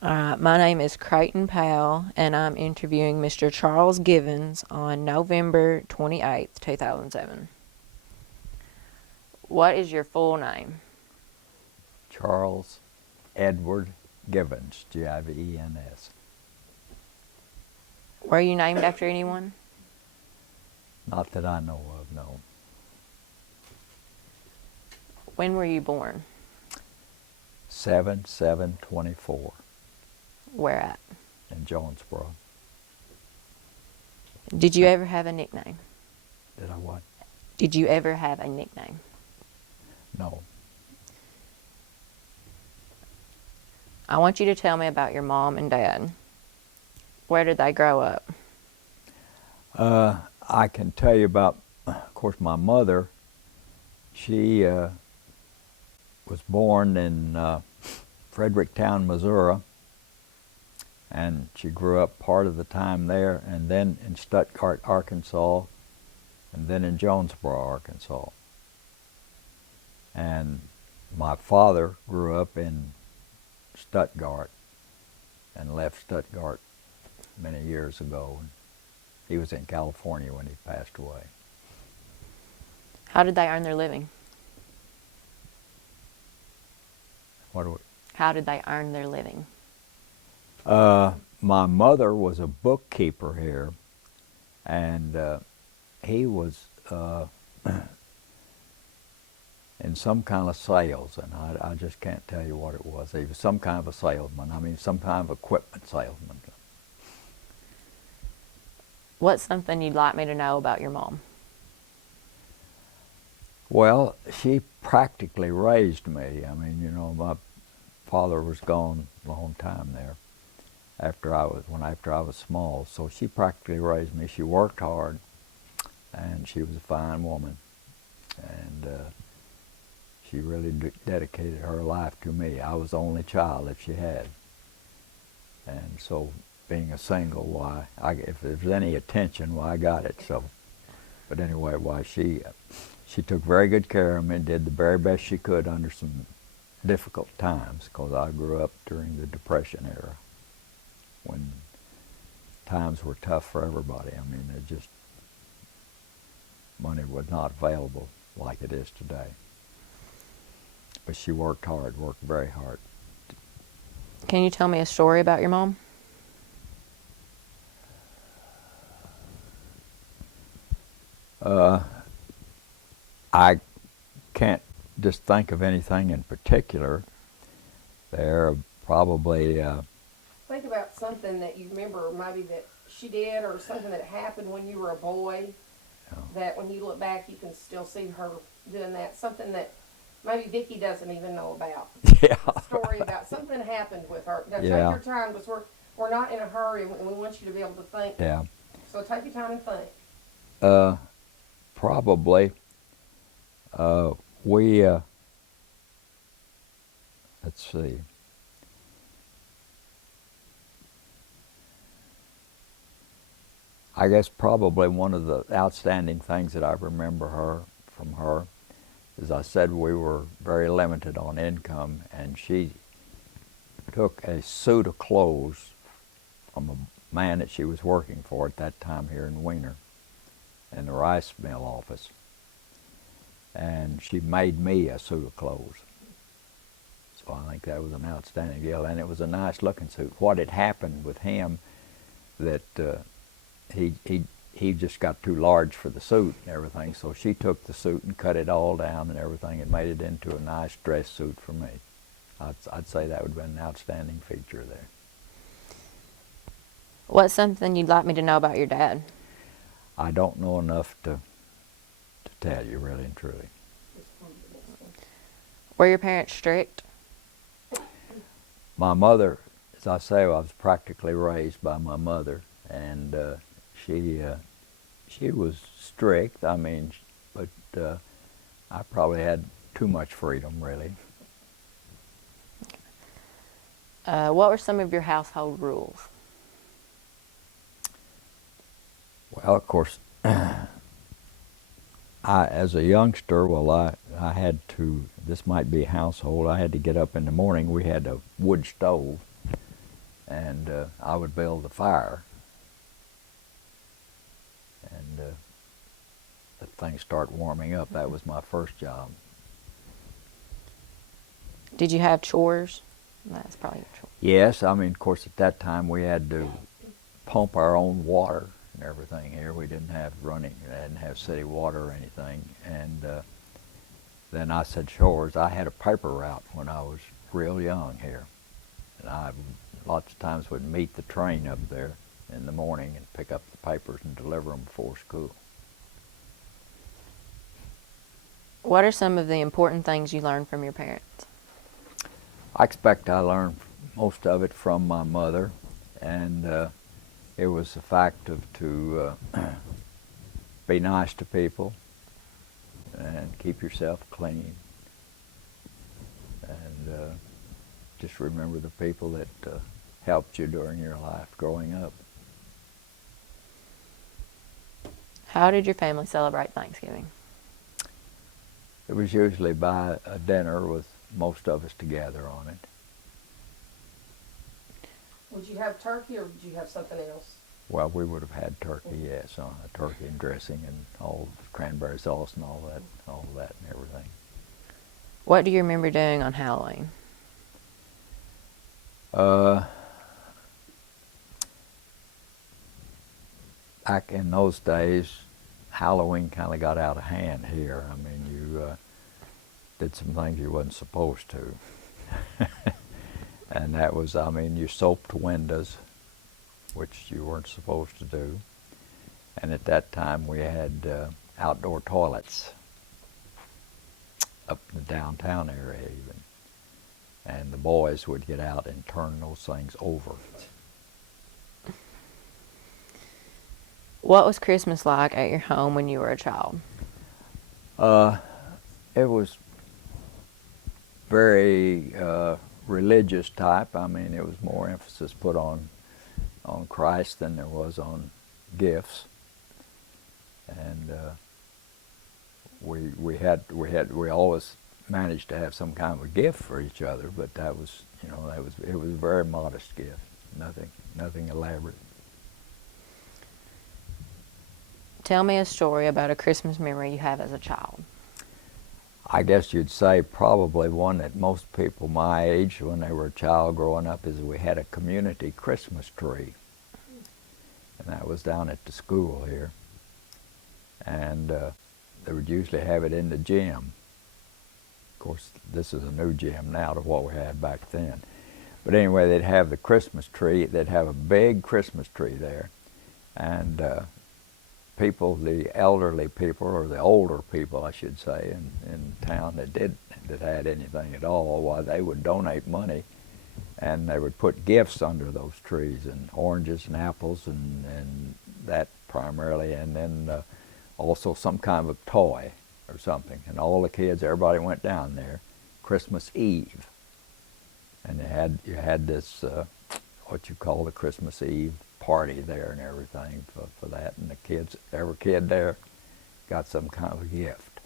My name is Creighton Powell, and I'm interviewing Mr. Charles Givens on November 28th, 2007. What is your full name? Charles Edward Givens, Givens. Were you named after anyone? Not that I know of, no. When were you born? 7/7/24 Where at? in Jonesboro. Did you ever have a nickname? Did I what? Did you ever have a nickname? No. I want you to tell me about your mom and dad. Where did they grow up? I can tell you about, of course, my mother. She was born in Fredericktown, Missouri, and she grew up part of the time there, and then in Stuttgart, Arkansas, and then in Jonesboro, Arkansas. And my father grew up in Stuttgart and left Stuttgart many years ago. He was in California when he passed away. How did they earn their living? What do we, How did they earn their living? my mother was a bookkeeper here, and he was in some kind of sales, and I just can't tell you what it was. He was some kind of a salesman. I mean, some kind of equipment salesman. What's something you'd like me to know about your mom? Well, she practically raised me. I mean, you know, my father was gone a long time there after I was small, so she practically raised me. She worked hard, and she was a fine woman, and she really dedicated her life to me. I was the only child that she had, and so being a single, why, if there was any attention, why, I got it. So, but anyway, why, she took very good care of me and did the very best she could under some difficult times, because I grew up during the Depression era when times were tough for everybody. I mean, money was not available like it is today. But she worked hard, worked very hard. Can you tell me a story about your mom? I can't just think of anything in particular. There are probably Think about something that you remember maybe that she did or something that happened when you were a boy that when you look back you can still see her doing that. Something that maybe Vicki doesn't even know about. yeah. A story about something happened with her. Now take Yeah. your time because we're not in a hurry and we want you to be able to think. Yeah. So take your time and think. Probably we let's see. I guess probably one of the outstanding things that I remember from her, as I said, we were very limited on income, and she took a suit of clothes from a man that she was working for at that time here in Weiner, in the rice mill office, and she made me a suit of clothes. So I think that was an outstanding deal, and it was a nice looking suit. What had happened with him, that he just got too large for the suit and everything, so she took the suit and cut it all down and everything and made it into a nice dress suit for me. I'd say that would have been an outstanding feature there. What's something you'd like me to know about your dad? I don't know enough to tell you, really and truly. Were your parents strict? My mother, as I say, I was practically raised by my mother, and she was strict. I mean, but I probably had too much freedom, really. What were some of your household rules? Well, of course, as a youngster, I had to, this might be household, I had to get up in the morning. We had a wood stove, and I would build the fire. And if things start warming up, that was my first job. Did you have chores? That's probably a chore. Yes, I mean, of course, at that time we had to pump our own water and everything here. We didn't have city water or anything. And then I said chores. I had a paper route when I was real young here. And I lots of times would meet the train up there in the morning and pick up the papers and deliver them before school. What are some of the important things you learned from your parents? I expect I learned most of it from my mother, and it was the fact of to be nice to people and keep yourself clean, and just remember the people that helped you during your life growing up. How did your family celebrate Thanksgiving? It was usually by a dinner with most of us together on it. Would you have turkey or would you have something else? Well, we would have had turkey, yes, turkey and dressing and all cranberry sauce and all that and everything. What do you remember doing on Halloween? Back in those days, Halloween kind of got out of hand here. I mean, you did some things you wasn't supposed to. And that was, I mean, you soaped windows, which you weren't supposed to do. And at that time, we had outdoor toilets up in the downtown area even. And the boys would get out and turn those things over. What was Christmas like at your home when you were a child? It was very religious type. I mean, it was more emphasis put on Christ than there was on gifts. And we always managed to have some kind of a gift for each other, but it was a very modest gift, nothing elaborate. Tell me a story about a Christmas memory you have as a child. I guess you'd say probably one that most people my age, when they were a child growing up, is we had a community Christmas tree. And that was down at the school here. And they would usually have it in the gym. Of course, this is a new gym now to what we had back then. But anyway, they'd have the Christmas tree. They'd have a big Christmas tree there. And people, the elderly people, or the older people, I should say, in town that had anything at all, why they would donate money, and they would put gifts under those trees, and oranges and apples and that primarily, and then also some kind of a toy or something. And all the kids, everybody went down there Christmas Eve, and you had this what you call the Christmas Eve party there and everything for that, and the kids, every kid there got some kind of a gift.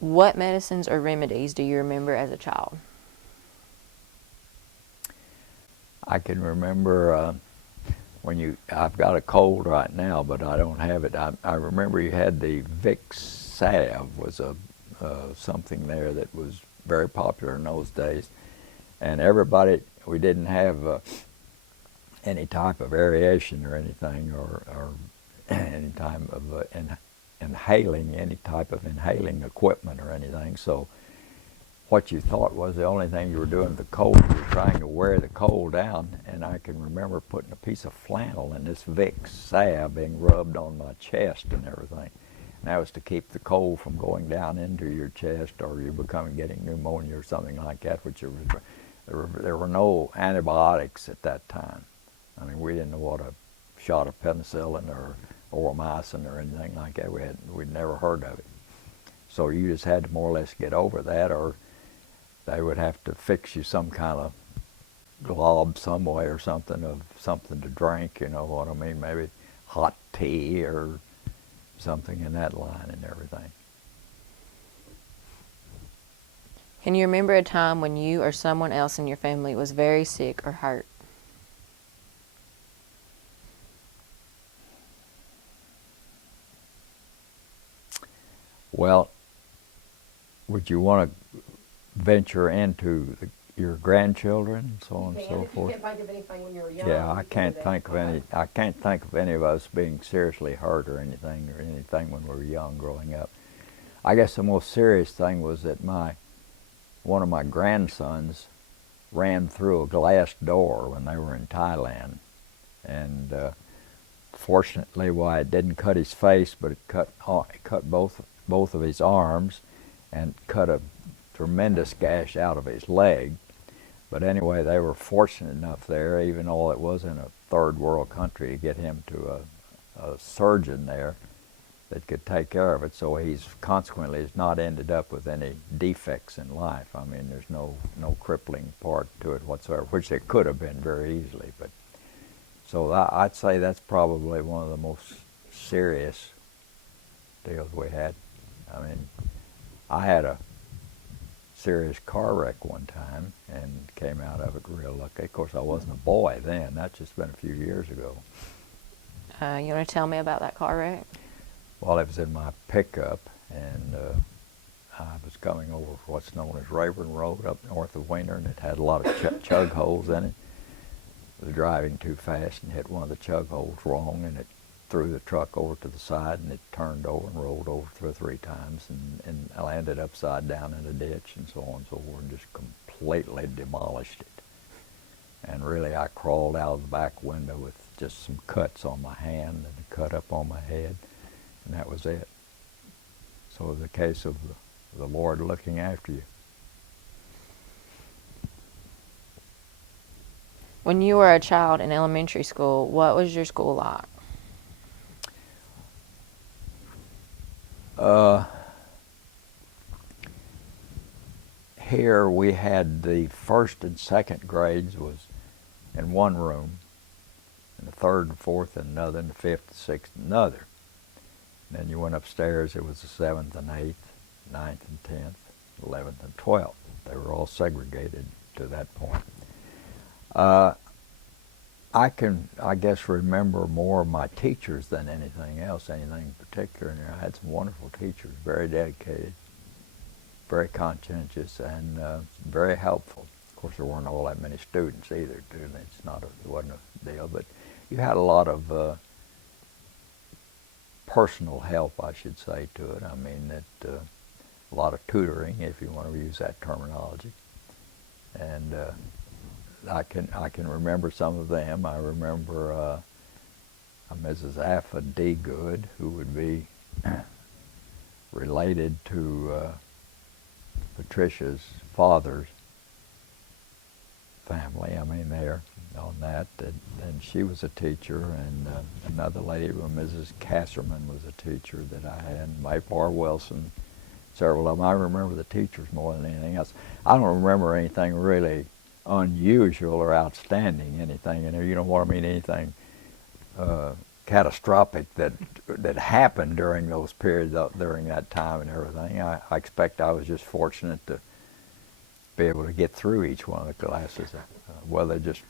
What medicines or remedies do you remember as a child? I can remember I've got a cold right now, but I don't have it. I remember you had the Vicks salve was something there that was very popular in those days, and everybody, we didn't have any type of aeration or anything, or any type of any type of inhaling equipment or anything. So what you thought was the only thing you were doing with the cold, you were trying to wear the cold down. And I can remember putting a piece of flannel in this Vicks salve being rubbed on my chest and everything. And that was to keep the cold from going down into your chest, or you getting pneumonia or something like that, which there were no antibiotics at that time. I mean, we didn't know what a shot of penicillin or oramycin or anything like that. We'd never heard of it. So you just had to more or less get over that, or they would have to fix you some kind of glob some way or something of something to drink, you know what I mean, maybe hot tea or something in that line and everything. Can you remember a time when you or someone else in your family was very sick or hurt? Well, would you want to venture into your grandchildren, so on and You so can, if you forth? can think of anything when you were young. Yeah, you I can do can't that. think of any. I can't think of any of us being seriously hurt or anything when we were young growing up. I guess the most serious thing was that one of my grandsons ran through a glass door when they were in Thailand, and fortunately, why it didn't cut his face, but it cut both of his arms, and cut a tremendous gash out of his leg. But anyway, they were fortunate enough there, even though it was in a third world country, to get him to a surgeon there that could take care of it. So he's consequently has not ended up with any defects in life. I mean, there's no crippling part to it whatsoever, which there could have been very easily. But so I'd say that's probably one of the most serious deals we had. I mean, I had a serious car wreck one time and came out of it real lucky. Of course, I wasn't a boy then. That's just been a few years ago. You want to tell me about that car wreck? Well, it was in my pickup, and I was coming over what's known as Rayburn Road up north of Wiener, and it had a lot of chug holes in it. I was driving too fast and hit one of the chug holes wrong, and it threw the truck over to the side, and it turned over and rolled over 2 or 3 times, and I landed upside down in a ditch and so on and so forth, and just completely demolished it. And really, I crawled out of the back window with just some cuts on my hand and a cut up on my head, and that was it. So it was a case of the Lord looking after you. When you were a child in elementary school, what was your school like? Here we had the first and second grades was in one room, and the third and fourth in another, and the fifth and sixth in another. And then you went upstairs, it was the 7th and 8th, 9th and 10th, 11th and 12th. They were all segregated to that point. I can, I guess, remember more of my teachers than anything else, anything in particular. And I had some wonderful teachers, very dedicated, very conscientious, and very helpful. Of course, there weren't all that many students either, too. It wasn't a deal, but you had a lot of personal help, I should say, to it. I mean, a lot of tutoring, if you want to use that terminology, and I can remember some of them. I remember a Mrs. Affa D. Good, who would be related to Patricia's father's family. I mean, they're on that. And she was a teacher, and another lady, Mrs. Casserman, was a teacher that I had. Maypar Wilson, several of them. I remember the teachers more than anything else. I don't remember anything really unusual or outstanding, anything in there. You know what I mean? Anything catastrophic that happened during those periods, during that time and everything. I expect I was just fortunate to be able to get through each one of the classes, whether they just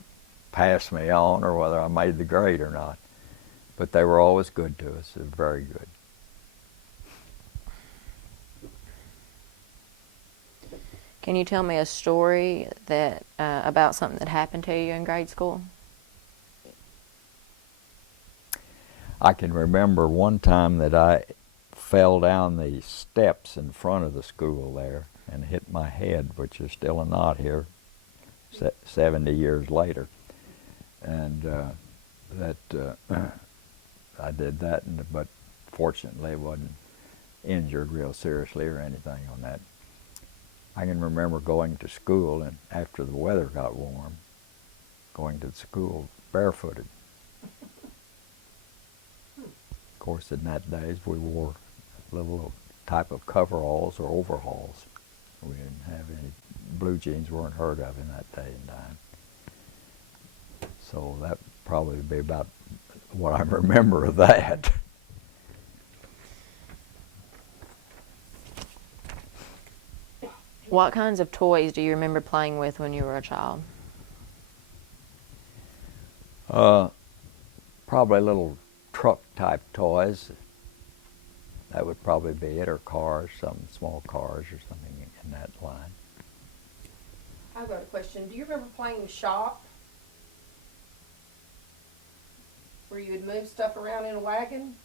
passed me on or whether I made the grade or not. But they were always good to us. They were very good. Can you tell me a story that about something that happened to you in grade school? I can remember one time that I fell down the steps in front of the school there and hit my head, which is still a knot here 70 years later. And I did that, but fortunately wasn't injured real seriously or anything on that. I can remember going to school, and after the weather got warm, going to school barefooted. Of course, in that days, we wore little type of coveralls or overalls. We didn't have any, blue jeans weren't heard of in that day and time. So that probably would be about what I remember of that. What kinds of toys do you remember playing with when you were a child? Probably little truck type toys. That would probably be it, or cars, some small cars or something in that line. I've got a question. Do you remember playing shop? Where you would move stuff around in a wagon?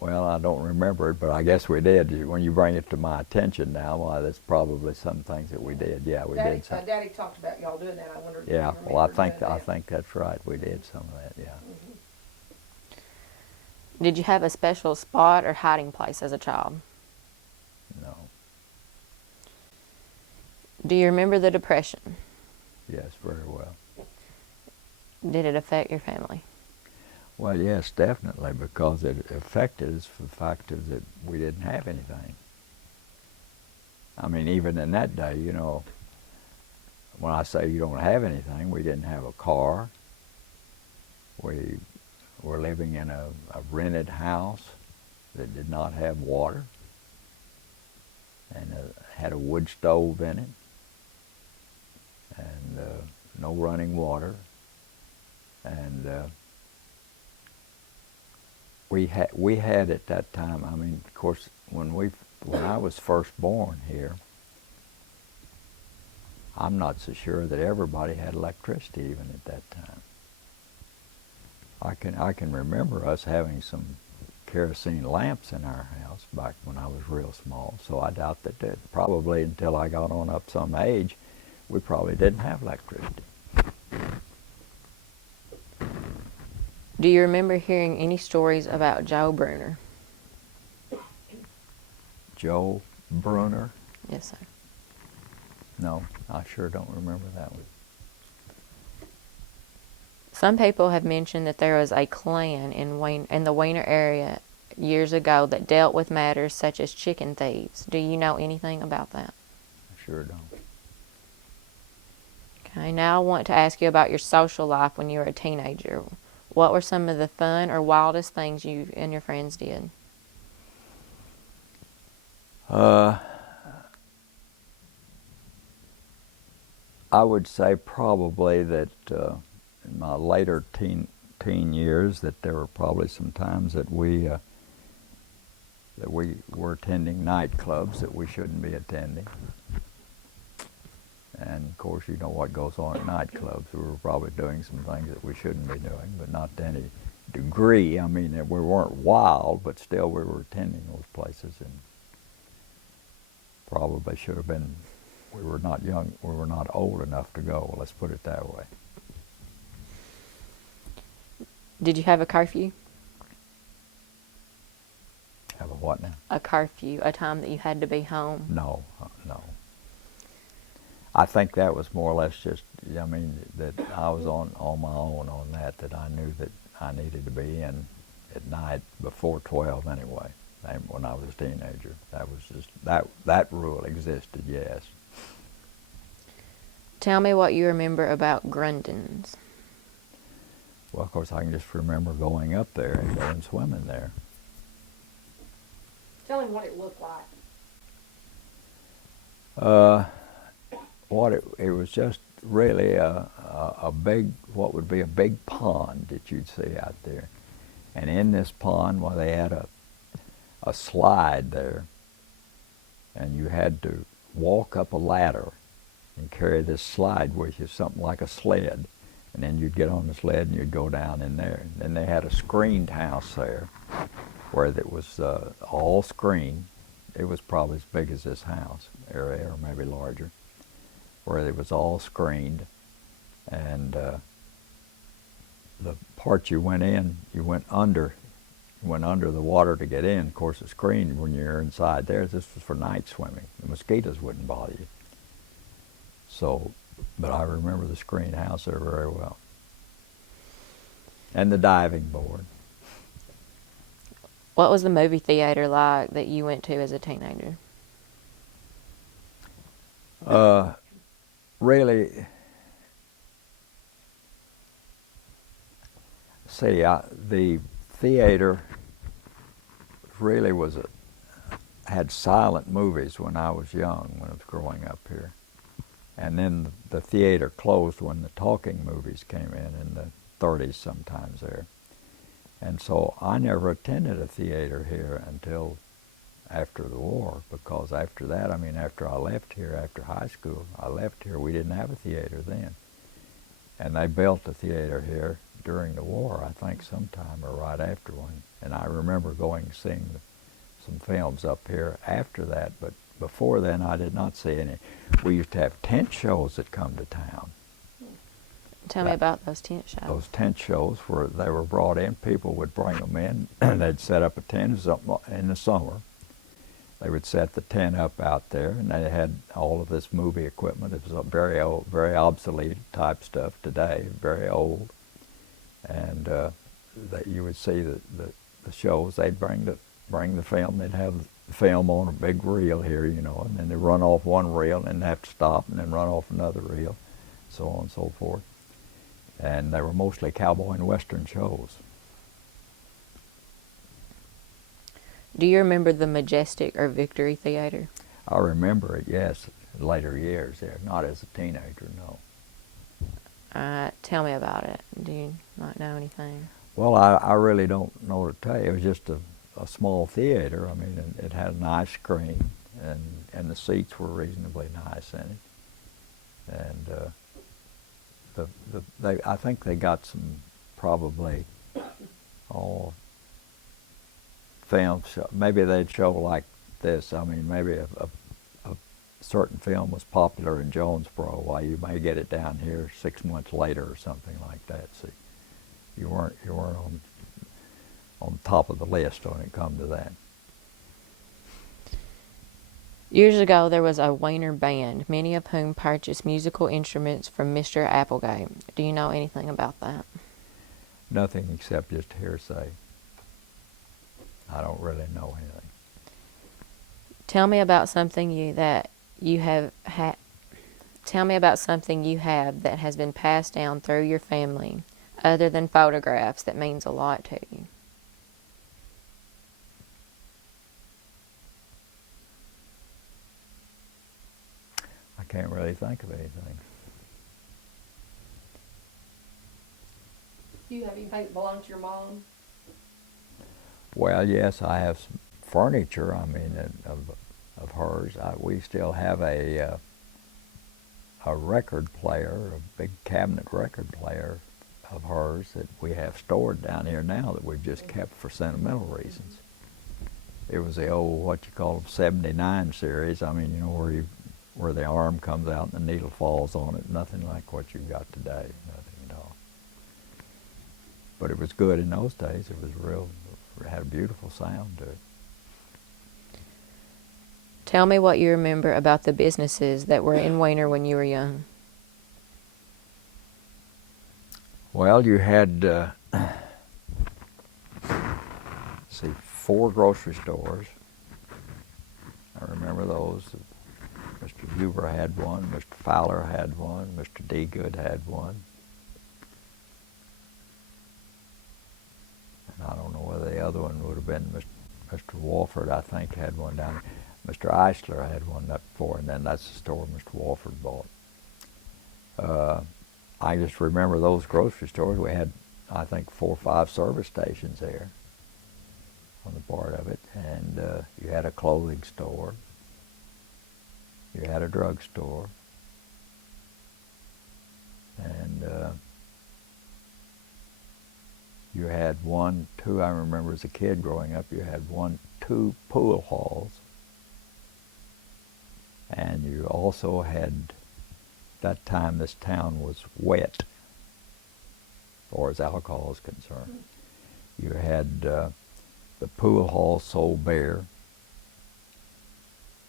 Well, I don't remember it, but I guess we did. When you bring it to my attention now, why, that's probably some things that we did. Yeah, we did some. Daddy talked about y'all doing that. I wondered if Yeah, you well, I remembered think doing I that. think that's right. We did some of that. Yeah. Did you have a special spot or hiding place as a child? No. Do you remember the Depression? Yes, very well. Did it affect your family? Well, yes, definitely, because it affected us for the fact is that we didn't have anything. I mean, even in that day, you know, when I say you don't have anything, we didn't have a car. We were living in a rented house that did not have water and had a wood stove in it and no running water. And we had at that time, I mean, of course, when I was first born here, I'm not so sure that everybody had electricity even at that time. I can remember us having some kerosene lamps in our house back when I was real small, so I doubt that probably until I got on up some age, we probably didn't have electricity. Do you remember hearing any stories about Joe Bruner? Joe Bruner? Yes, sir. No, I sure don't remember that one. Some people have mentioned that there was a clan in the Weiner area years ago that dealt with matters such as chicken thieves. Do you know anything about that? I sure don't. Okay, now I want to ask you about your social life when you were a teenager. What were some of the fun or wildest things you and your friends did? I would say probably that in my later teen years that there were probably some times that we were attending nightclubs that we shouldn't be attending. And of course, you know what goes on at nightclubs. We were probably doing some things that we shouldn't be doing, but not to any degree. I mean, we weren't wild, but still we were attending those places and probably should have been. We were not young, we were not old enough to go, let's put it that way. Did you have a curfew? Have a what now? A curfew, a time that you had to be home? No, no. I think that was more or less just, I mean, that I was on my own on that I knew that I needed to be in at night before 12 anyway, when I was a teenager. That was just, that rule existed, yes. Tell me what you remember about Grundens. Well, of course, I can just remember going up there and going swimming there. Tell him what it looked like. It was just really a big, what would be a big pond that you'd see out there. And in this pond, well, they had a slide there, and you had to walk up a ladder and carry this slide with you, something like a sled. And then you'd get on the sled and you'd go down in there. And then they had a screened house there where it was all screened. It was probably as big as this house area, or maybe larger, where it was all screened. And the part you went in, you went under the water to get in. Of course, it's screened when you're inside there. This was for night swimming. The mosquitoes wouldn't bother you. So, but I remember the screened house there very well. And the diving board. What was the movie theater like that you went to as a teenager? Really, the theater really had silent movies when I was young, when I was growing up here. And then the theater closed when the talking movies came in the 30s sometimes there. And so I never attended a theater here until after the war, because after that, I mean, after I left here, after high school, I left here, we didn't have a theater then. And they built a theater here during the war, I think sometime or right after one. And I remember going and seeing some films up here after that, but before then I did not see any. We used to have tent shows that come to town. Tell me about those tent shows. Those tent shows where they were brought in, people would bring them in, and they'd set up a tent in the summer. They would set the tent up out there, and they had all of this movie equipment. It was a very old, very obsolete type stuff today, very old. And that you would see the shows. They'd bring the film. They'd have the film on a big reel here, you know, and then they'd run off one reel, and then they'd have to stop, and then run off another reel, so on and so forth. And they were mostly cowboy and western shows. Do you remember the Majestic or Victory Theater? I remember it, yes, in later years there, not as a teenager, no. Tell me about it. Do you not know anything? Well, I really don't know what to tell you. It was just a small theater. I mean, it had a nice screen, and the seats were reasonably nice in it. And I think they got some probably films. Maybe they'd show like this. I mean, maybe a certain film was popular in Jonesboro, while you may get it down here 6 months later or something like that. See, you weren't on top of the list when it come to that. Years ago, there was a Weiner band, many of whom purchased musical instruments from Mr. Applegate. Do you know anything about that? Nothing except just hearsay. I don't really know anything. Tell me about something you have that has been passed down through your family, other than photographs, that means a lot to you. I can't really think of anything. Do you have anything that belonged to your mom? Well, yes, I have some furniture. I mean, of hers. We still have a record player, a big cabinet record player of hers that we have stored down here now that we've just kept for sentimental reasons. It was the old, what you call 79 series. I mean, you know, where the arm comes out and the needle falls on it. Nothing like what you've got today. Nothing at all. But it was good in those days. It had a beautiful sound to it. Tell me what you remember about the businesses that were in Weiner when you were young. Well, you had, 4 grocery stores. I remember those. Mr. Huber had one, Mr. Fowler had one, Mr. D. Good had one. And I don't know whether the other one would have been Mr. Walford, I think, had one down there. Mr. Eisler had one up before, and then that's the store Mr. Walford bought. I just remember those grocery stores. We had, I think, 4 or 5 service stations there on the part of it, and you had a clothing store. You had a drugstore, and you had 1, 2, I remember as a kid growing up, you had 1, 2 pool halls. And you also had, that time this town was wet, as far as alcohol is concerned. You had the pool hall sold beer,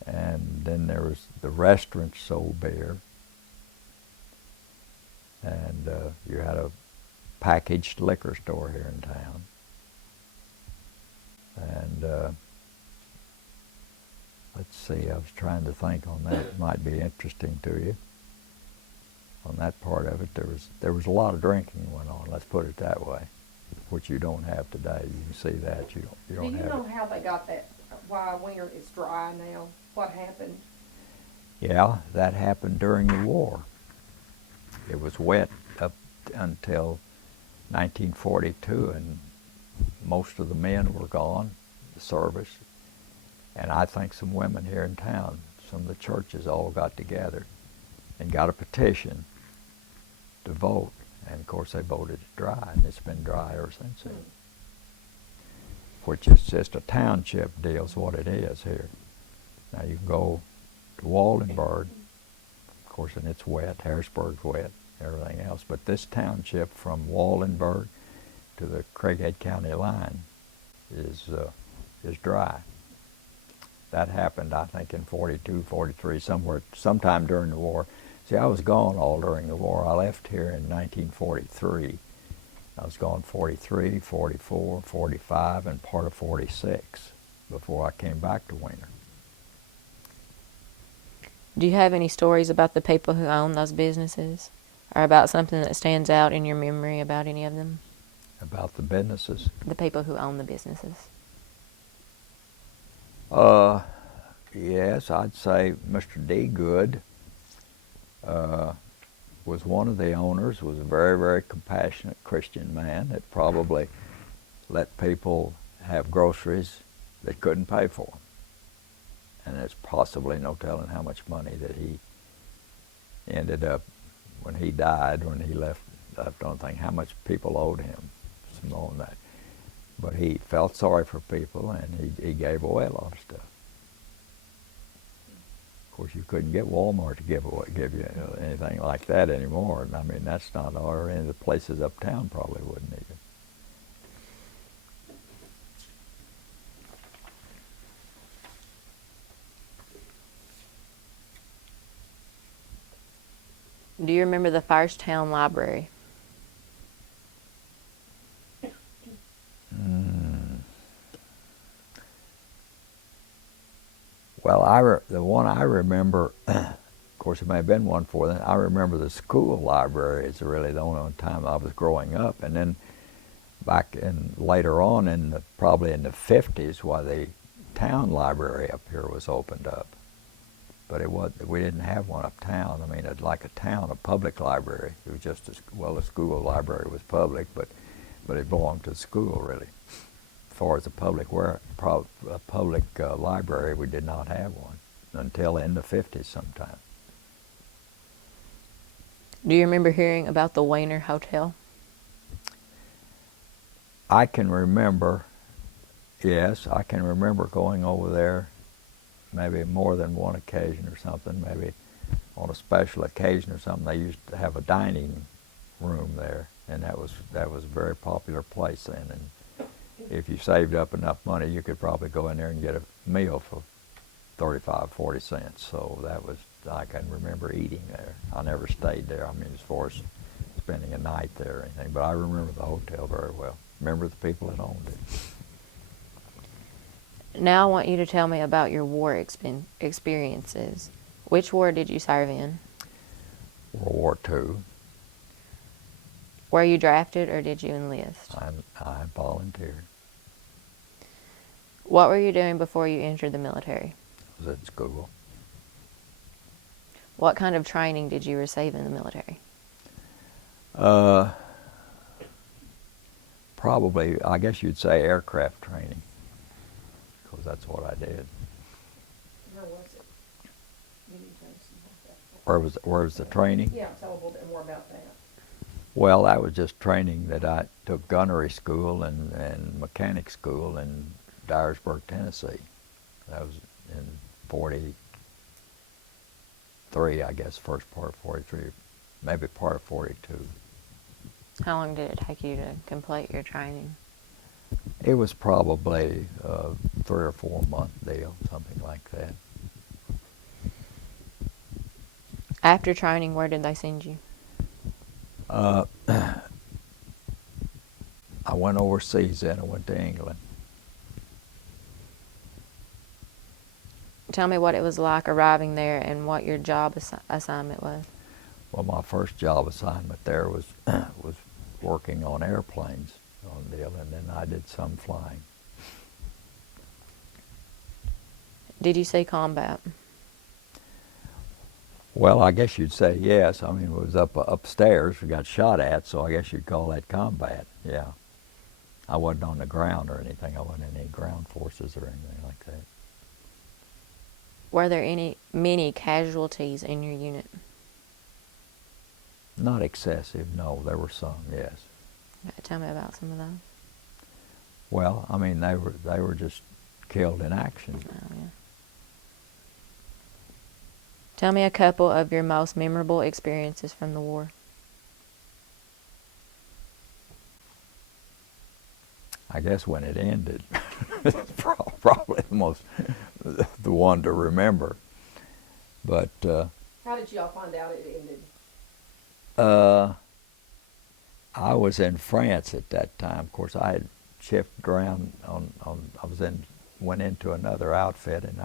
and then there was the restaurant sold beer, and you had a packaged liquor store here in town. And let's see, I was trying to think on that. It might be interesting to you. On that part of it, there was a lot of drinking went on, let's put it that way, which you don't have today. You can see that. You don't Do you have know it. how they got that, why winter is dry now? What happened? Yeah, that happened during the war. It was wet up until 1942, and most of the men were gone, the service, and I think some women here in town, some of the churches all got together and got a petition to vote, and of course they voted it dry, and it's been dry ever since then. Which is just a township deal is what it is here. Now you can go to Waldenburg, of course, and it's wet, Harrisburg's wet, everything else, but this township from Waldenburg to the Craighead County line is dry. That happened, I think, in 42, 43, sometime during the war. See, I was gone all during the war. I left here in 1943. I was gone 43, 44, 45, and part of 46 before I came back to Weiner. Do you have any stories about the people who own those businesses? Or about something that stands out in your memory about any of them? About the businesses? The people who own the businesses. Yes, I'd say Mr. D. Good was one of the owners, was a very, very compassionate Christian man that probably let people have groceries that couldn't pay for them. And there's possibly no telling how much money that he ended up, when he died, when he left, I don't think how much people owed him, some more than that. But he felt sorry for people, and he gave away a lot of stuff. Of course, you couldn't get Walmart to give you anything like that anymore. I mean, that's not, or any of the places uptown probably wouldn't either. Do you remember the First Town Library? Well, the one I remember, of course it may have been one for them, I remember the school library is really the only time I was growing up. And then back in, later on, probably in the 50s, why the town library up here was opened up. But we didn't have one uptown. I mean, like a town, a public library. It was just the school library was public, but it belonged to the school really. As far as a public library, we did not have one until in the 50s sometime. Do you remember hearing about the Weiner Hotel? I can remember, yes, I can remember going over there maybe more than one occasion or something, maybe on a special occasion or something. They used to have a dining room there, and that was a very popular place then. And if you saved up enough money, you could probably go in there and get a meal for 35, 40 cents. So that was, I can remember eating there. I never stayed there, I mean, as far as spending a night there or anything, but I remember the hotel very well. Remember the people that owned it. Now I want you to tell me about your war experiences. Which war did you serve in? World War II. Were you drafted or did you enlist? I volunteered. What were you doing before you entered the military? I was at school. What kind of training did you receive in the military? Probably, I guess you'd say aircraft training, because that's what I did. Where was it? You need to know something about that. Where was the training? Yeah, tell a little bit more about that. Well, that was just training that I took gunnery school and mechanic school in Dyersburg, Tennessee. That was in 43, I guess, first part of 43, maybe part of 42. How long did it take you to complete your training? It was probably a 3 or 4 month deal, something like that. After training, where did they send you? I went overseas then. I went to England. Tell me what it was like arriving there and what your job assignment was. Well, my first job assignment there was was working on airplanes on the deal, and then I did some flying. Did you see combat? Well, I guess you'd say yes. I mean, it was upstairs. We got shot at, so I guess you'd call that combat. Yeah. I wasn't on the ground or anything. I wasn't in any ground forces or anything like that. Were there many casualties in your unit? Not excessive, no. There were some, yes. Tell me about some of those. Well, I mean, they were just killed in action. Oh, yeah. Tell me a couple of your most memorable experiences from the war. I guess when it ended, it's probably the one to remember. But How did y'all find out it ended? I was in France at that time. Of course, I had shifted around went into another outfit, and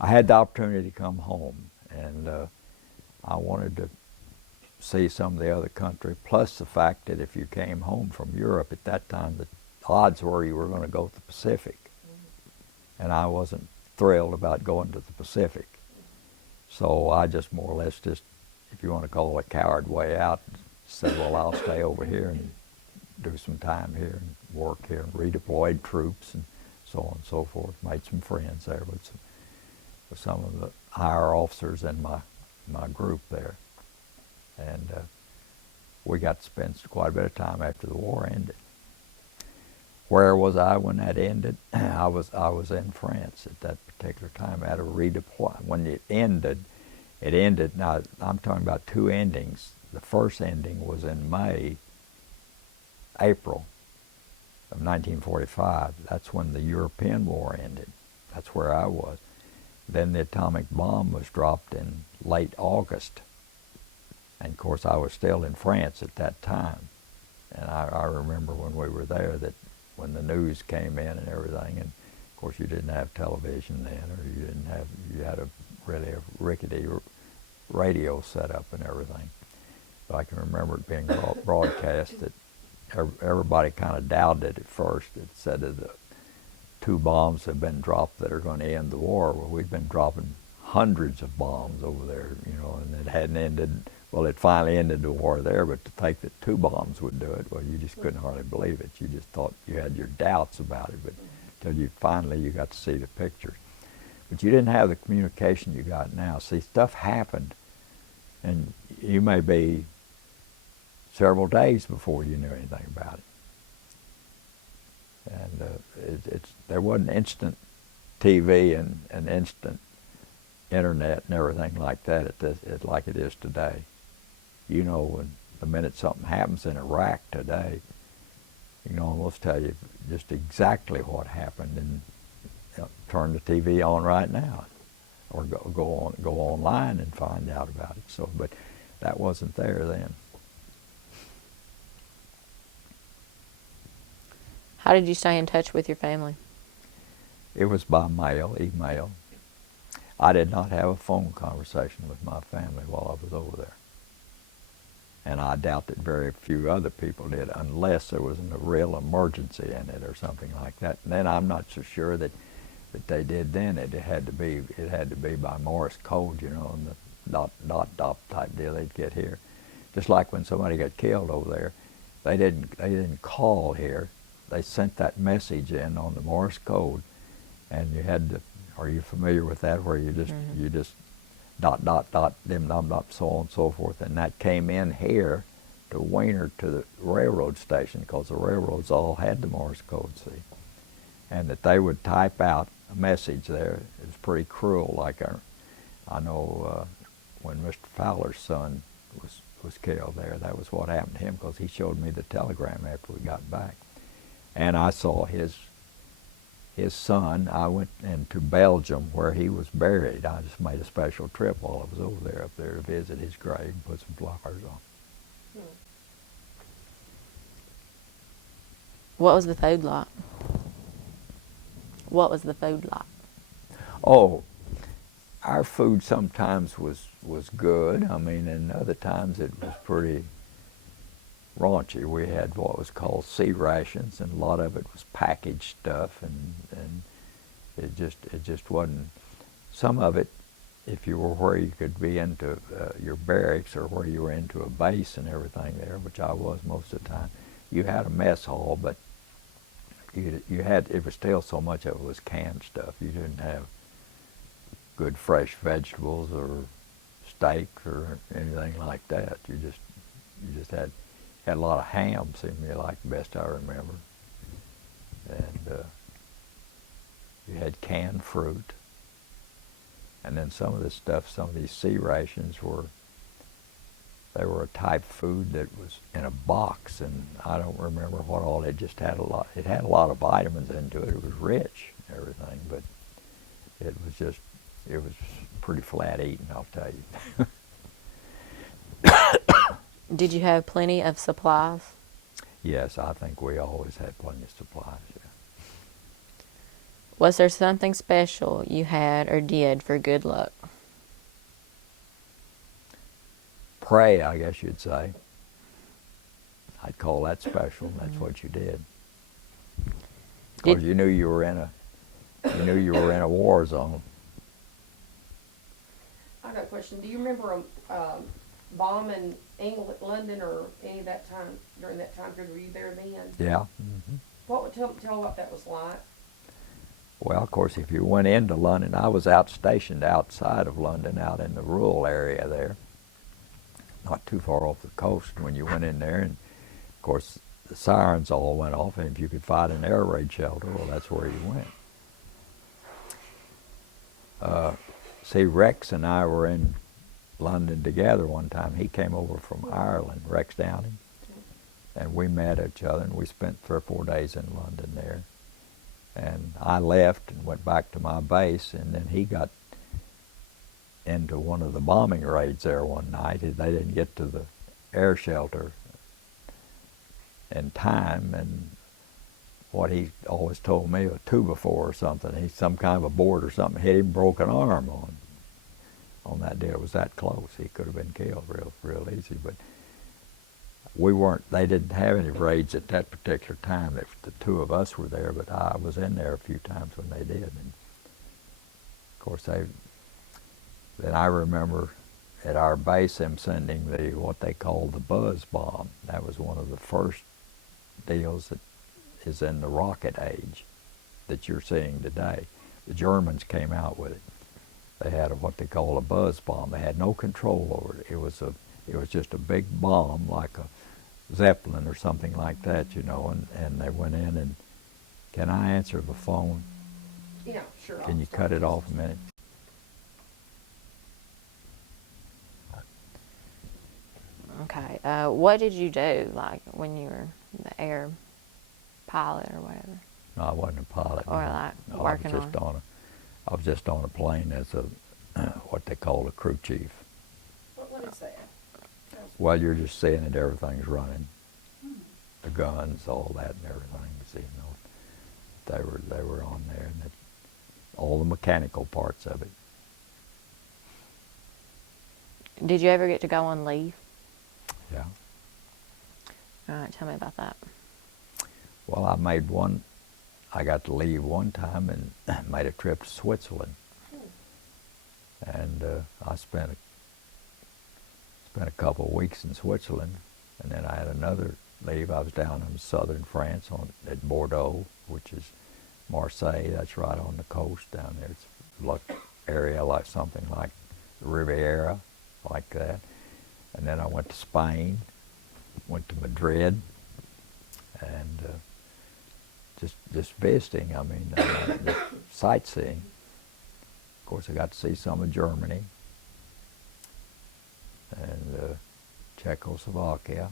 I had the opportunity to come home, and I wanted to see some of the other country, plus the fact that if you came home from Europe at that time, the odds were you were going to go to the Pacific. And I wasn't thrilled about going to the Pacific. So I just more or less just, if you want to call it a coward way out, said, well, I'll stay over here and do some time here and work here and redeployed troops and so on and so forth. Made some friends there with some of the higher officers in my group there. And we got to spend quite a bit of time after the war ended. Where was I when that ended? I was in France at that particular time. I had a redeploy. When it ended. Now I'm talking about two endings. The first ending was in April of 1945. That's when the European war ended. That's where I was. Then the atomic bomb was dropped in late August. And of course I was still in France at that time. And I remember when we were there that when the news came in and everything, and of course you didn't have television then, or you had a rickety radio set up and everything. But I can remember it being broadcast that everybody kind of doubted it at first. It said that the 2 bombs have been dropped that are going to end the war. Well, we'd been dropping hundreds of bombs over there, and it hadn't ended. Well, it finally ended the war there, but to think that 2 bombs would do it, well, you just couldn't hardly believe it. You just thought you had your doubts about it, but until you got to see the pictures. But you didn't have the communication you got now. See, stuff happened, and you may be several days before you knew anything about it. And there wasn't instant TV and instant internet and everything like that like it is today. When the minute something happens in Iraq today, you can almost tell you just exactly what happened and turn the TV on right now, or go online and find out about it. So, but that wasn't there then. How did you stay in touch with your family? It was by mail, email. I did not have a phone conversation with my family while I was over there. And I doubt that very few other people did, unless there was a real emergency in it or something like that. And then I'm not so sure that they did then. It had to be by Morse code, and the dot type deal they'd get here. Just like when somebody got killed over there, they didn't call here. They sent that message in on the Morse code, and you had to. Are you familiar with that, where you just dot, dim, dum, dum, so on and so forth, and that came in here to Weiner to the railroad station, because the railroads all had the Morse code, see, and that they would type out a message there. It was pretty cruel. Like I know when Mr. Fowler's son was killed there, that was what happened to him, because he showed me the telegram after we got back, and I saw his son. I went into Belgium where he was buried. I just made a special trip while I was up there to visit his grave and put some flowers on. What was the food like? Oh, our food sometimes was good. I mean, and other times it was pretty raunchy. We had what was called sea rations, and a lot of it was packaged stuff, and it just wasn't. some of it, if you were where you could be into your barracks or where you were into a base and everything there, which I was most of the time, you had a mess hall, but you had, it was still so much of it was canned stuff. You didn't have good fresh vegetables or steak or anything like that. You just had a lot of ham, seemed to me like, best I remember. And you had canned fruit. And then some of this stuff, some of these sea rations they were a type of food that was in a box, and I don't remember what all. It just had it had a lot of vitamins into it. It was rich and everything, but it was pretty flat eating, I'll tell you. Did you have plenty of supplies? Yes, I think we always had plenty of supplies, yeah. Was there something special you had or did for good luck? Pray, I guess you'd say. I'd call that special. That's what you did. Because you knew you were in a war zone. I got a question. Do you remember a bomb in England, London, or any of that time, during that time period? Were you there then? Yeah. Mm-hmm. What would tell what that was like? Well, of course, if you went into London, I was stationed outside of London, out in the rural area there, not too far off the coast when you went in there. And of course, the sirens all went off, and if you could find an air raid shelter, well, that's where you went. See, Rex and I were in London together one time. He came over from Ireland, Rex Downing, and we met each other, and we spent 3 or 4 days in London there. And I left and went back to my base, and then he got into one of the bombing raids there one night. They didn't get to the air shelter in time, and what he always told me, a 2x4 or something, some kind of a board or something hit him, broke an arm on that day. It was that close. He could have been killed real easy, but they didn't have any raids at that particular time. The 2 of us were there, but I was in there a few times when they did. And of course, then I remember at our base them sending what they called the buzz bomb. That was one of the first deals that is in the rocket age that you're seeing today. The Germans came out with it. They had what they call a buzz bomb. They had no control over it. It was just a big bomb, like a Zeppelin or something like that, and they went in and, can I answer the phone? Yeah, sure. Can you cut it off a minute? Okay. What did you do, like, when you were the air pilot or whatever? No, I wasn't a pilot. Or like no, working I was just on a plane as what they call a crew chief. What is that? Well, you're just seeing that everything's running, the guns, all that, and everything. You see, they were on there, and all the mechanical parts of it. Did you ever get to go on leave? Yeah. All right, tell me about that. Well, I got to leave one time and made a trip to Switzerland, and I spent a couple of weeks in Switzerland, and then I had another leave. I was down in southern France at Bordeaux, which is Marseille. That's right on the coast down there. It's an area like something like the Riviera, like that. And then I went to Spain, went to Madrid, and just visiting. I mean, sightseeing. Of course, I got to see some of Germany and Czechoslovakia,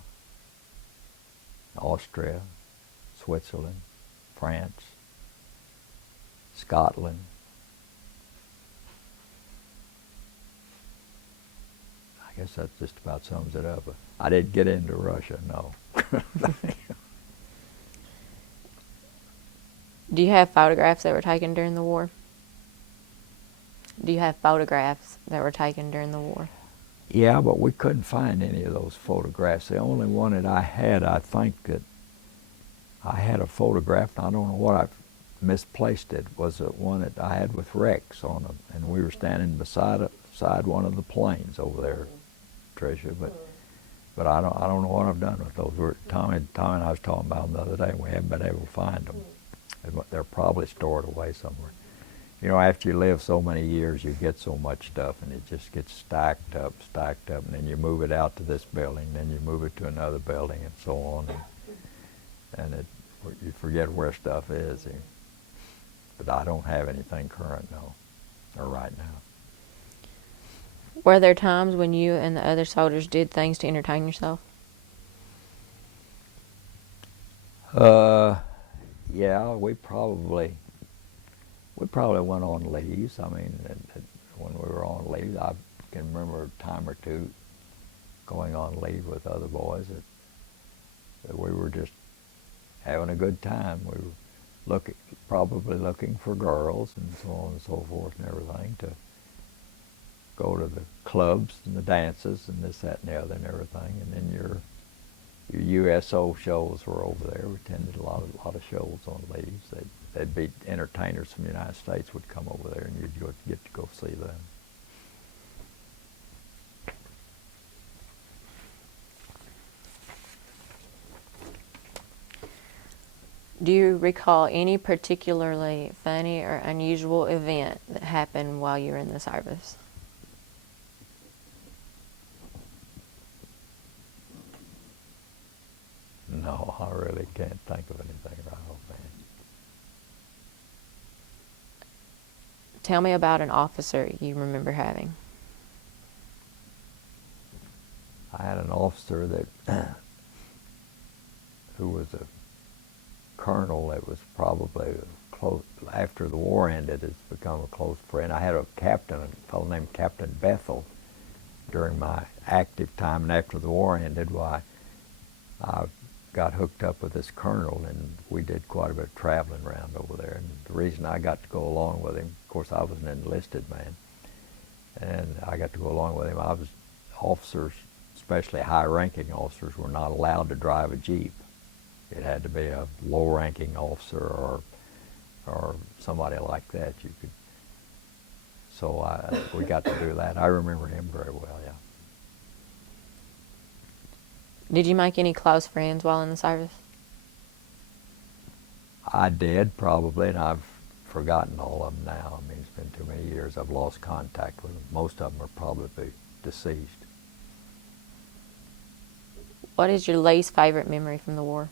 Austria, Switzerland, France, Scotland. I guess that just about sums it up. I didn't get into Russia, no. Do you have photographs that were taken during the war? Do you have photographs that were taken during the war? Yeah, but we couldn't find any of those photographs. The only one that I had, I think that I had a photograph, and I don't know what misplaced it was one that I had with Rex on it, and we were standing beside one of the planes over there, Tricia. But I don't know what I've done with those. Tommy and I was talking about them the other day, and we haven't been able to find them. They're probably stored away somewhere. You know, after you live so many years, you get so much stuff, and it just gets stacked up, and then you move it out to this building, then you move it to another building, and so on, and you forget where stuff is. But I don't have anything current, no, or right now. Were there times when you and the other soldiers did things to entertain yourself? Yeah, we probably went on leaves. I mean, when we were on leave, I can remember a time or two going on leave with other boys that we were just having a good time. We were probably looking for girls and so on and so forth and everything, to go to the clubs and the dances and this, that, and the other and everything. And then your USO shows were over there. We attended a lot of shows on leaves. They'd be entertainers from the United States would come over there, and you'd get to go see them. Do you recall any particularly funny or unusual event that happened while you were in the service? No, I really can't think of anything right offhand. Tell me about an officer you remember having. I had an officer that who was a colonel that was probably close, after the war ended, has become a close friend. I had a fellow named Captain Bethel, during my active time, and after the war ended, why, I got hooked up with this colonel, and we did quite a bit of traveling around over there. And the reason I got to go along with him, of course, I was an enlisted man, and I got to go along with him. Officers, especially high-ranking officers, were not allowed to drive a Jeep. It had to be a low-ranking officer or somebody like that. So we got to do that. I remember him very well, yeah. Did you make any close friends while in the service? I did, probably, and I've forgotten all of them now. I mean, it's been too many years. I've lost contact with them. Most of them are probably deceased. What is your least favorite memory from the war?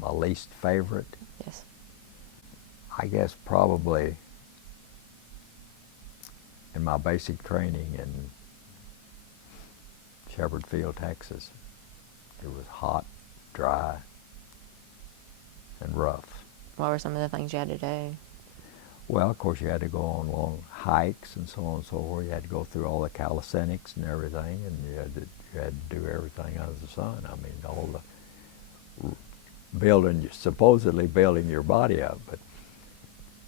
My least favorite? Yes. I guess probably in my basic training in Shepherd Field, Texas. It was hot, dry, and rough. What were some of the things you had to do? Well, of course, you had to go on long hikes and so on and so forth. You had to go through all the calisthenics and everything, and you had to do everything under the sun. I mean, all the supposedly building your body up,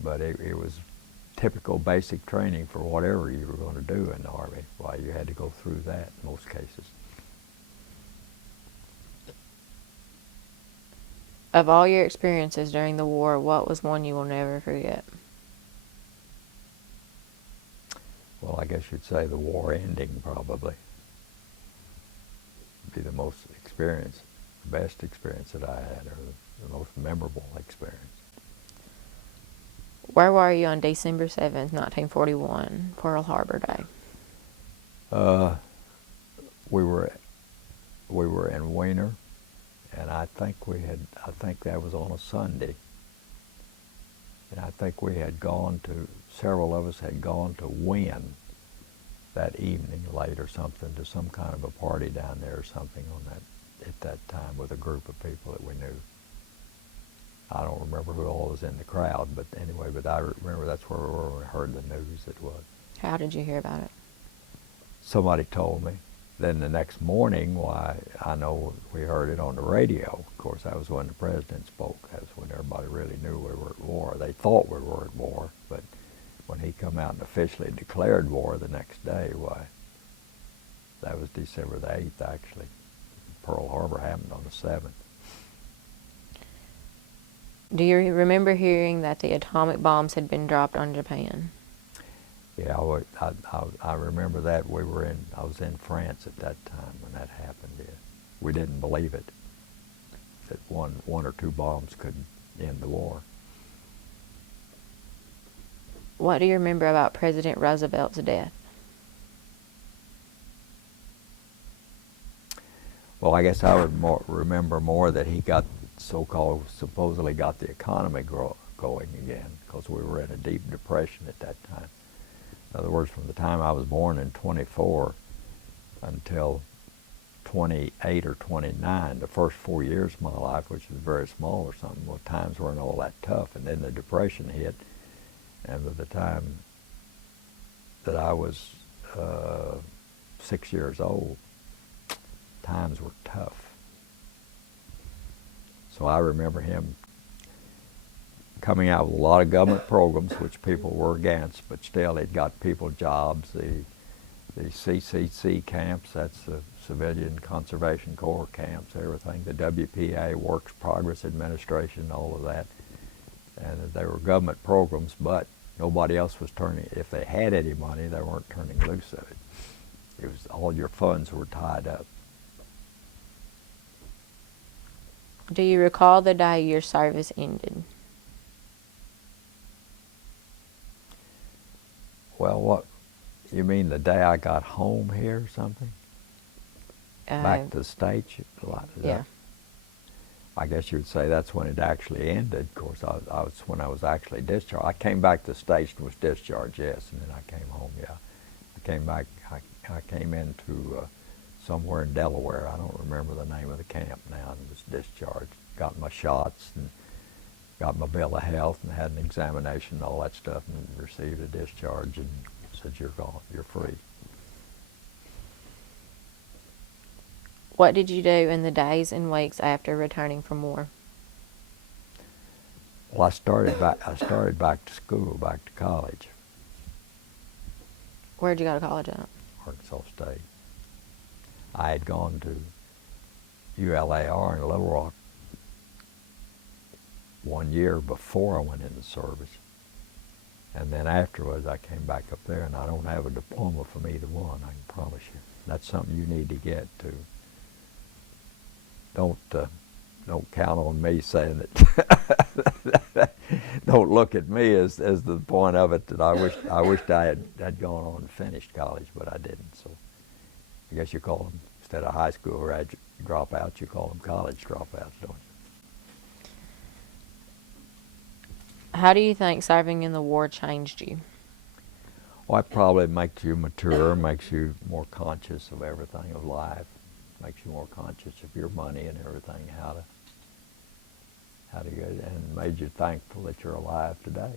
but it was typical basic training for whatever you were going to do in the Army. Why, you had to go through that in most cases. Of all your experiences during the war, what was one you will never forget? Well, I guess you'd say the war ending probably would be the most experience, the best experience that I had, or the most memorable experience. Where were you on December 7th, 1941, Pearl Harbor Day? We were in Weiner, and I think that was on a Sunday. And I think several of us had gone to Wynn that evening late or something, to some kind of a party down there or something at that time with a group of people that we knew. I don't remember who all was in the crowd, but anyway, I remember that's where we heard the news it was. How did you hear about it? Somebody told me. Then the next morning, why, I know we heard it on the radio. Of course, that was when the president spoke. That was when everybody really knew we were at war. They thought we were at war, but when he come out and officially declared war the next day, why, that was December the 8th, actually. Pearl Harbor happened on the 7th. Do you remember hearing that the atomic bombs had been dropped on Japan? Yeah, I remember that. I was in France at that time when that happened. Yeah. We didn't believe it, that one or two bombs could end the war. What do you remember about President Roosevelt's death? Well, I guess I would remember more that he got supposedly got the economy going again, because we were in a deep depression at that time. In other words, from the time I was born in 24 until 28 or 29, the first 4 years of my life, which was very small or something, well, times weren't all that tough. And then the depression hit, and by the time that I was 6 years old, times were tough. So I remember him coming out with a lot of government programs, which people were against, but still it got people jobs. The CCC camps, that's the Civilian Conservation Corps camps, everything, the WPA, Works Progress Administration, all of that. And they were government programs, but nobody else was turning, if they had any money, they weren't turning loose of it. It was, all your funds were tied up. Do you recall the day your service ended? Well, what, you mean the day I got home here or something? Back to the States? Yeah. I guess you would say that's when it actually ended. Of course, I was when I was actually discharged. I came back to the States and was discharged, yes, and then I came home, yeah. I came back, I came into somewhere in Delaware. I don't remember the name of the camp now, and was discharged. Got my shots and got my bill of health and had an examination and all that stuff, and received a discharge and said, you're gone, you're free. What did you do in the days and weeks after returning from war? Well, I started back to school, back to college, Where'd you go to college at? Arkansas State. I had gone to ULAR in Little Rock 1 year before I went into service. And then afterwards, I came back up there, and I don't have a diploma from either one, I can promise you. That's something you need to get to. Don't count on me saying that. Don't look at me as the point of it that I wished I had gone on and finished college, but I didn't. So I guess you call them, instead of high school dropouts, you call them college dropouts, don't you? How do you think serving in the war changed you? Well, it probably makes you mature, makes you more conscious of everything of life, makes you more conscious of your money and everything, how to get it, and made you thankful that you're alive today.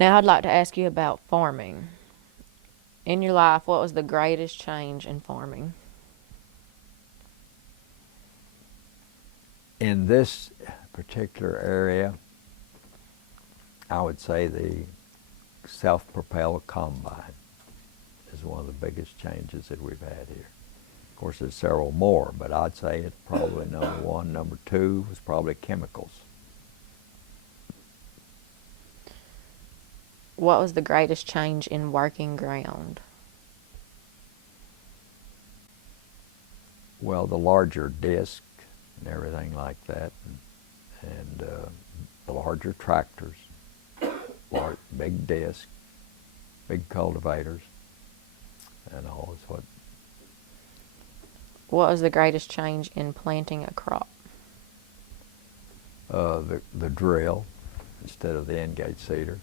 Now I'd like to ask you about farming. In your life, what was the greatest change in farming? In this particular area, I would say the self-propelled combine is one of the biggest changes that we've had here. Of course, there's several more, but I'd say it's probably number one. Number two was probably chemicals. What was the greatest change in working ground? Well, the larger disc and everything like that, and the larger tractors, big disc, big cultivators, and all is what. What was the greatest change in planting a crop? The drill instead of the engaged seeder.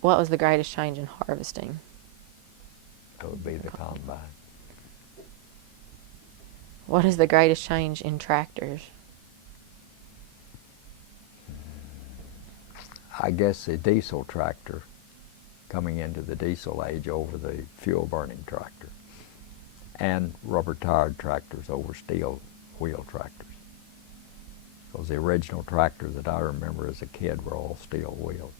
What was the greatest change in harvesting? That would be the combine. What is the greatest change in tractors? I guess the diesel tractor, coming into the diesel age over the fuel burning tractor, and rubber tired tractors over steel wheel tractors. Because the original tractors that I remember as a kid were all steel wheeled.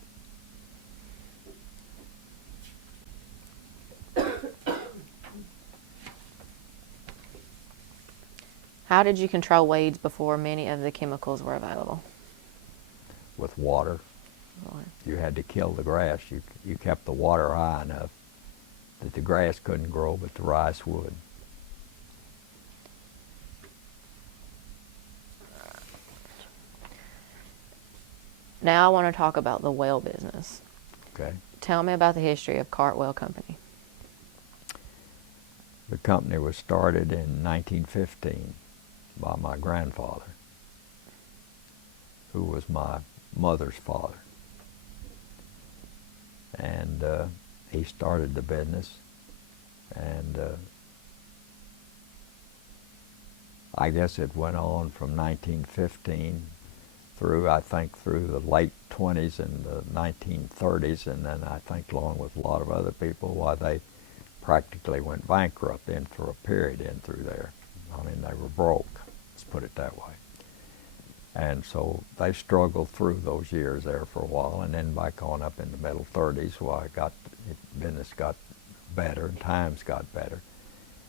How did you control weeds before many of the chemicals were available? With water, Lord. you had to kill the grass. You kept the water high enough that the grass couldn't grow, but the rice would. Now I want to talk about the well business. Okay. Tell me about the history of Cartwell Company. The company was started in 1915 by my grandfather, who was my mother's father. And he started the business, and I guess it went on from 1915 through, I think, through the late 20s and the 1930s, and then I think along with a lot of other people, why they practically went bankrupt in for a period in through there. I mean, they were broke, let's put it that way. And so they struggled through those years there for a while, and then back on up in the middle 30s, why business got better and times got better.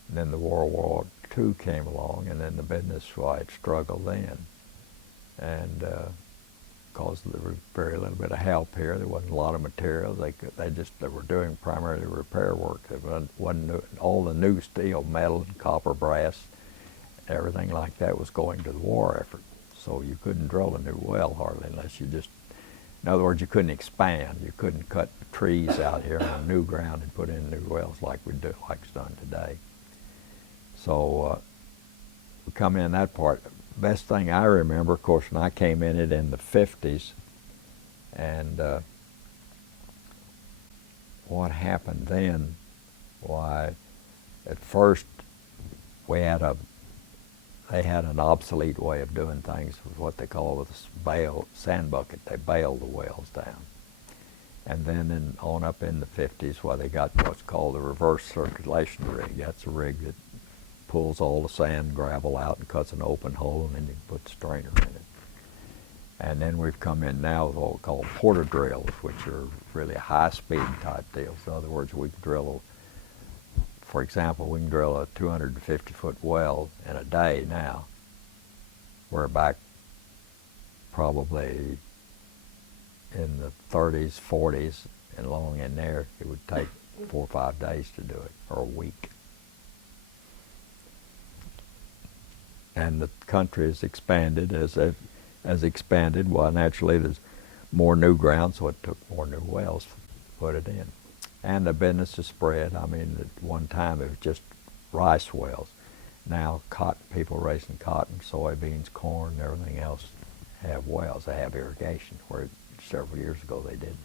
And then the World War II came along, and then the business, why it struggled then. And because there was very little bit of help here, there wasn't a lot of materials. They were doing primarily repair work. There wasn't all the new steel, metal, copper, brass, everything like that was going to the war effort. So you couldn't drill a new well hardly unless you just, in other words, you couldn't expand. You couldn't cut trees out here on new ground and put in new wells like we do, like it's done today. So we come in that part. Best thing I remember, of course, when I came in it in the 50s, and what happened then, why, at first they had an obsolete way of doing things with what they call with sand bucket. They baled the wells down. And then on up in the 50s, why they got what's called the reverse circulation rig. That's a rig that pulls all the sand and gravel out and cuts an open hole, and then you put the strainer in it. And then we've come in now with what we call porter drills, which are really high-speed type deals. In other words, we can drill, for example, we can drill a 250-foot well in a day now. We're back probably in the 30s, 40s, and along in there, it would take 4 or 5 days to do it, or a week. And the country has expanded. As expanded, well, naturally there's more new ground, so it took more new wells to put it in. And the business has spread. I mean, at one time it was just rice wells. Now people raising cotton, soybeans, corn, and everything else have wells. They have irrigation, where several years ago they didn't.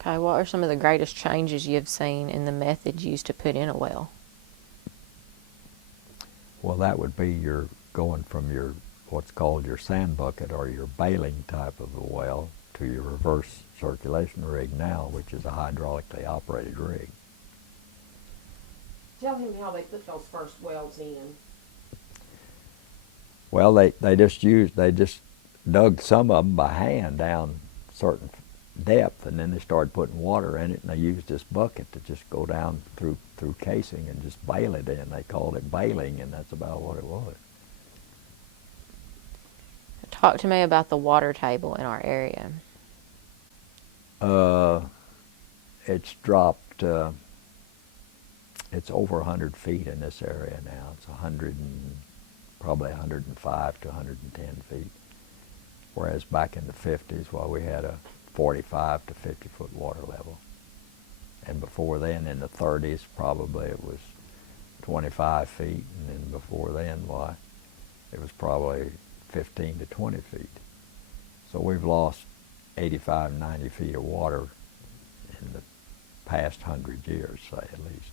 Okay, what are some of the greatest changes you've seen in the methods used to put in a well? Well, that would be going from what's called your sand bucket or your baling type of a well to your reverse circulation rig now, which is a hydraulically operated rig. Tell him how they put those first wells in. Well, they just dug some of them by hand down certain depth, and then they started putting water in it, and they used this bucket to just go down through casing and just bale it in. They called it baling, and that's about what it was. Talk to me about the water table in our area. It's dropped. It's over 100 feet in this area now. It's probably 105 to 110 feet. Whereas back in the 50s, we had a 45 to 50 foot water level. And before then, in the 30s, probably it was 25 feet. And then before then, it was probably 15 to 20 feet. So we've lost 85, 90 feet of water in the past 100 years, say, at least.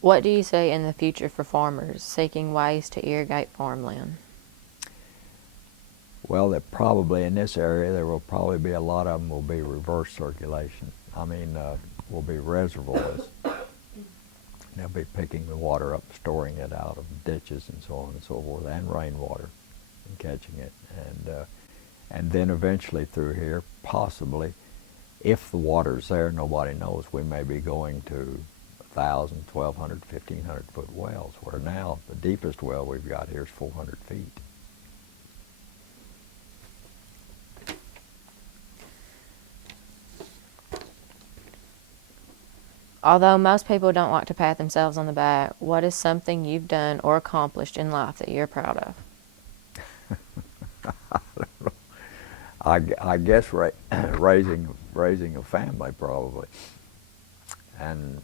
What do you see in the future for farmers seeking ways to irrigate farmland? Well, that probably in this area, there will probably be a lot of them will be reverse circulation. I mean, will be reservoirs. They'll be picking the water up, storing it out of ditches and so on and so forth, and rainwater, and catching it. And then eventually through here, possibly, if the water's there, nobody knows, we may be going to 1,000, 1,200, 1,500 foot wells, where now the deepest well we've got here is 400 feet. Although most people don't like to pat themselves on the back, what is something you've done or accomplished in life that you're proud of? I guess raising a family probably, and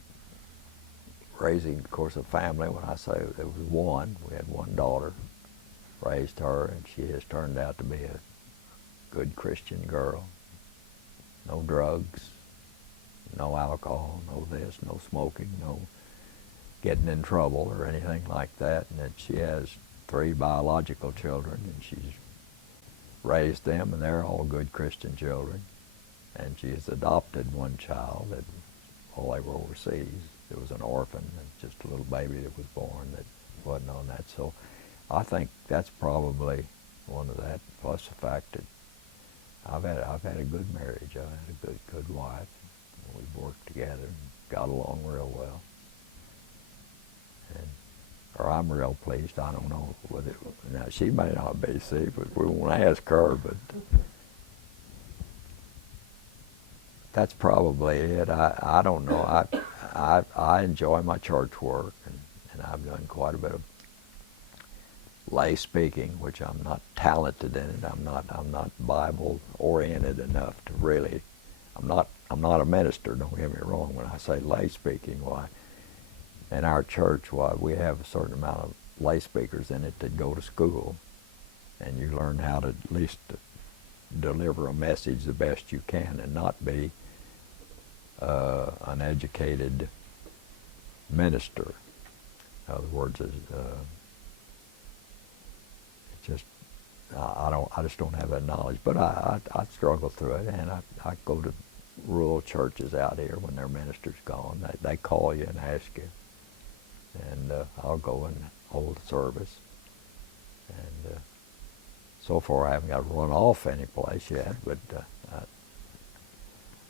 raising, of course, a family. When I say it was one, we had one daughter. Raised her, and she has turned out to be a good Christian girl. No drugs, no alcohol, no this, no smoking, no getting in trouble or anything like that. And that she has 3 biological children, and she's raised them, and they're all good Christian children. And she has adopted one child that, while they were overseas, it was an orphan, and just a little baby that was born that wasn't on that. So I think that's probably one of that, plus the fact that I've had a good marriage. I've had a good wife. We've worked together and got along real well. And, or I'm real pleased. I don't know whether, now she may not be, see, but we won't ask her, but that's probably it. I don't know. I enjoy my church work, and I've done quite a bit of lay speaking, which I'm not talented in it. I'm not Bible oriented enough to really. I'm not a minister. Don't get me wrong. When I say lay speaking, why, in our church, why, we have a certain amount of lay speakers in it that go to school, and you learn how to at least deliver a message the best you can, and not be an educated minister. In other words, I just don't have that knowledge. But I struggle through it, and I go to rural churches out here when their minister's gone. They call you and ask you, and I'll go and hold a service. And so far I haven't got to run off any place yet, but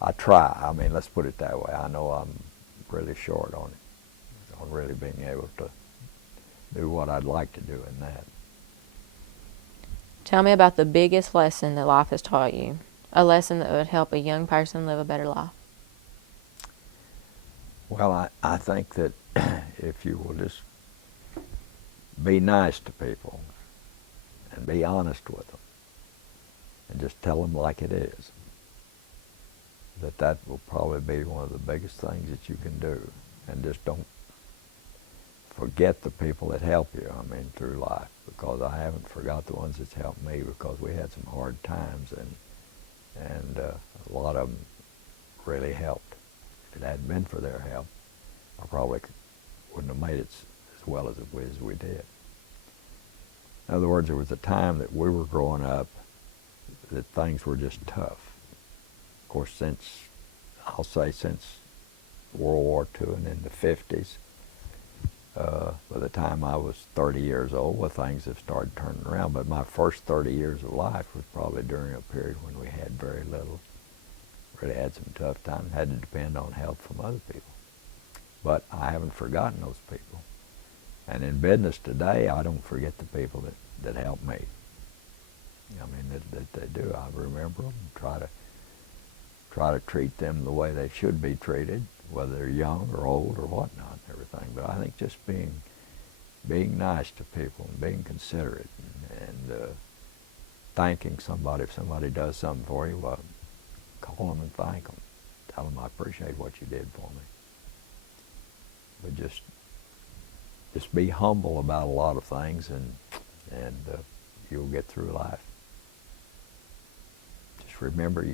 I try. I mean, let's put it that way. I know I'm really short on really being able to do what I'd like to do in that. Tell me about the biggest lesson that life has taught you. A lesson that would help a young person live a better life. Well, I think that if you will just be nice to people and be honest with them and just tell them like it is, that will probably be one of the biggest things that you can do. And just don't forget the people that help you, I mean, through life, because I haven't forgot the ones that's helped me, because we had some hard times, and a lot of them really helped. If it hadn't been for their help, I probably wouldn't have made it as well as we did. In other words, there was a time that we were growing up that things were just tough. Of course, since World War II and in the 50s, by the time I was 30 years old, well, things have started turning around. But my first 30 years of life was probably during a period when we had very little. Really had some tough times, had to depend on help from other people. But I haven't forgotten those people. And in business today, I don't forget the people that help me. I mean, that they do. I remember them and try to treat them the way they should be treated, whether they're young or old or whatnot and everything. But I think just being nice to people and being considerate and thanking somebody. If somebody does something for you, well, call them and thank them. Tell them I appreciate what you did for me. But just be humble about a lot of things, and you'll get through life. Just remember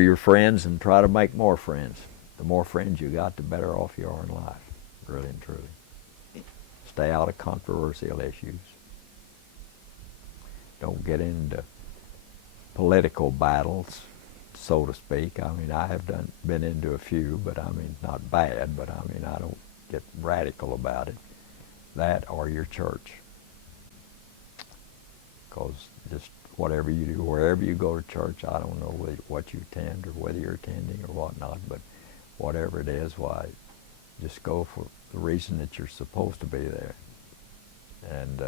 your friends and try to make more friends. The more friends you got, the better off you are in life, really and truly. Stay out of controversial issues. Don't get into political battles, so to speak. I mean, I have been into a few, but I mean, not bad, but I mean, I don't get radical about it. That or your church. Because just whatever you do, wherever you go to church, I don't know what you attend or whether you're attending or whatnot, but whatever it is, why, Just go for the reason that you're supposed to be there, and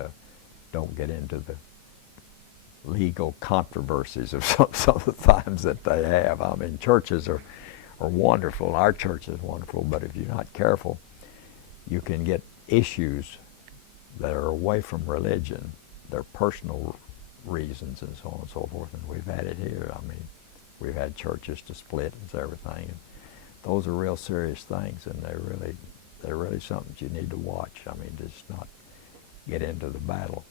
don't get into the legal controversies of some of the times that they have. I mean, churches are wonderful. Our church is wonderful, but if you're not careful, you can get issues that are away from religion. They're personal reasons and so on and so forth, and we've had it here. I mean, we've had churches to split and everything. And those are real serious things, and they're really something that you need to watch. I mean, just not get into the battle.